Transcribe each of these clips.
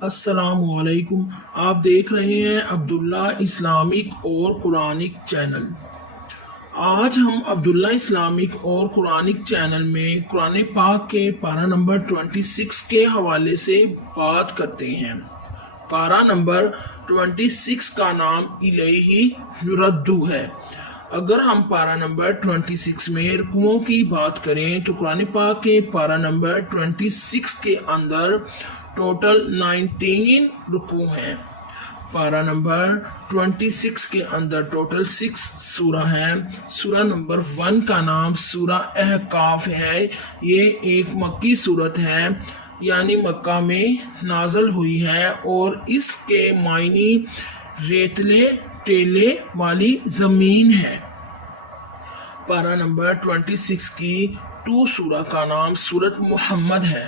السلام علیکم، آپ دیکھ رہے ہیں عبداللہ اسلامک اور قرآنک چینل۔ آج ہم عبداللہ اسلامک اور قرآنک چینل میں قرآن پاک کے پارہ نمبر 26 کے حوالے سے بات کرتے ہیں۔ پارہ نمبر 26 کا نام الیہ یردو ہے۔ اگر ہم پارہ نمبر 26 میں رکوعوں کی بات کریں تو قرآن پاک کے پارہ نمبر 26 کے اندر ٹوٹل 19 رکوع ہیں۔ پارہ نمبر 26 کے اندر ٹوٹل 6 سورہ ہیں۔ سورہ نمبر 1 کا نام سورہ احقاف ہے۔ یہ ایک مکی سورت ہے، یعنی مکہ میں نازل ہوئی ہے، اور اس کے معنی ریتلے ٹیلے والی زمین ہے۔ پارہ نمبر 26 کی 2 سورہ کا نام سورت محمد ہے۔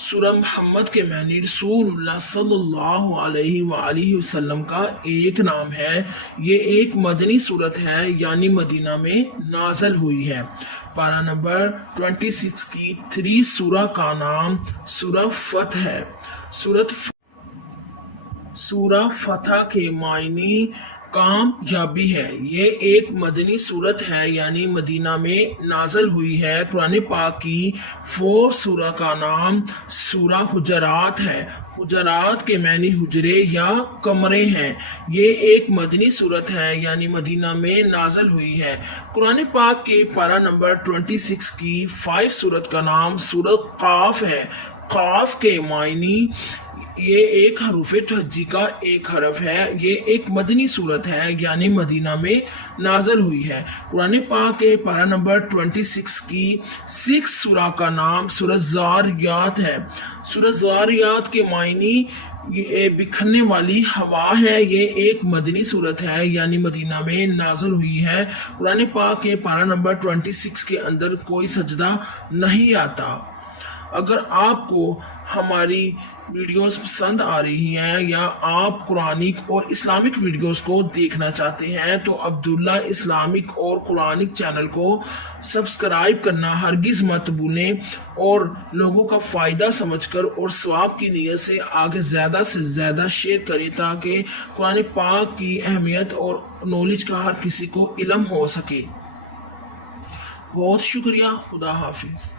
سورہ محمد کے معنی رسول اللہ صلی اللہ علیہ وآلہ وسلم کا ایک نام ہے۔ یہ ایک مدنی سورت ہے، یعنی مدینہ میں نازل ہوئی ہے۔ پارہ نمبر 26 کی 3 سورہ کا نام سورہ فتح ہے۔ سورہ فتح کے معنی کامیابی ہے۔ یہ ایک مدنی سورت ہے، یعنی مدینہ میں نازل ہوئی ہے۔ قرآن پاک کی 4 سورہ کا نام سورہ حجرات ہے۔ حجرات کے معنی حجرے یا کمرے ہیں۔ یہ ایک مدنی سورت ہے، یعنی مدینہ میں نازل ہوئی ہے۔ قرآن پاک کے پارہ نمبر 26 کی 5 سورت کا نام سورۃ قاف ہے۔ قاف کے معنی یہ ایک حروف تہجی کا ایک حرف ہے۔ یہ ایک مدنی صورت ہے، یعنی مدینہ میں نازل ہوئی ہے۔ قرآن پاک کے پارہ نمبر 26 کی 6 سورہ کا نام سورہ زاریات ہے۔ سورہ زاریات کے معنی یہ بکھرنے والی ہوا ہے۔ یہ ایک مدنی صورت ہے، یعنی مدینہ میں نازل ہوئی ہے۔ قرآن پاک کے پارہ نمبر 26 کے اندر کوئی سجدہ نہیں آتا۔ اگر آپ کو ہماری ویڈیوز پسند آ رہی ہیں یا آپ قرآنک اور اسلامک ویڈیوز کو دیکھنا چاہتے ہیں تو عبداللہ اسلامک اور قرآنک چینل کو سبسکرائب کرنا ہرگز مت بھولیں، اور لوگوں کا فائدہ سمجھ کر اور ثواب کی نیت سے آگے زیادہ سے زیادہ شیئر کریں، تاکہ قرآن پاک کی اہمیت اور نالج کا ہر کسی کو علم ہو سکے۔ بہت شکریہ۔ خدا حافظ۔